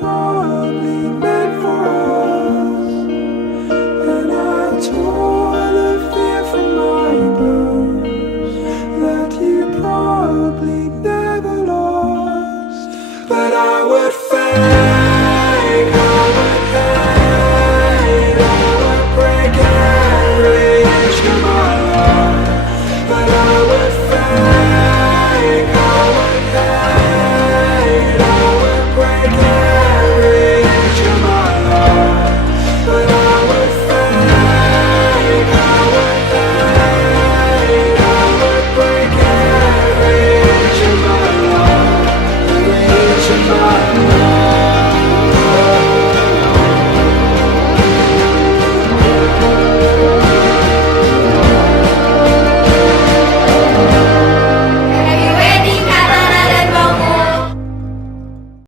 probably meant for us. And I tore the fear from my bones that you probably never lost. But I would fail.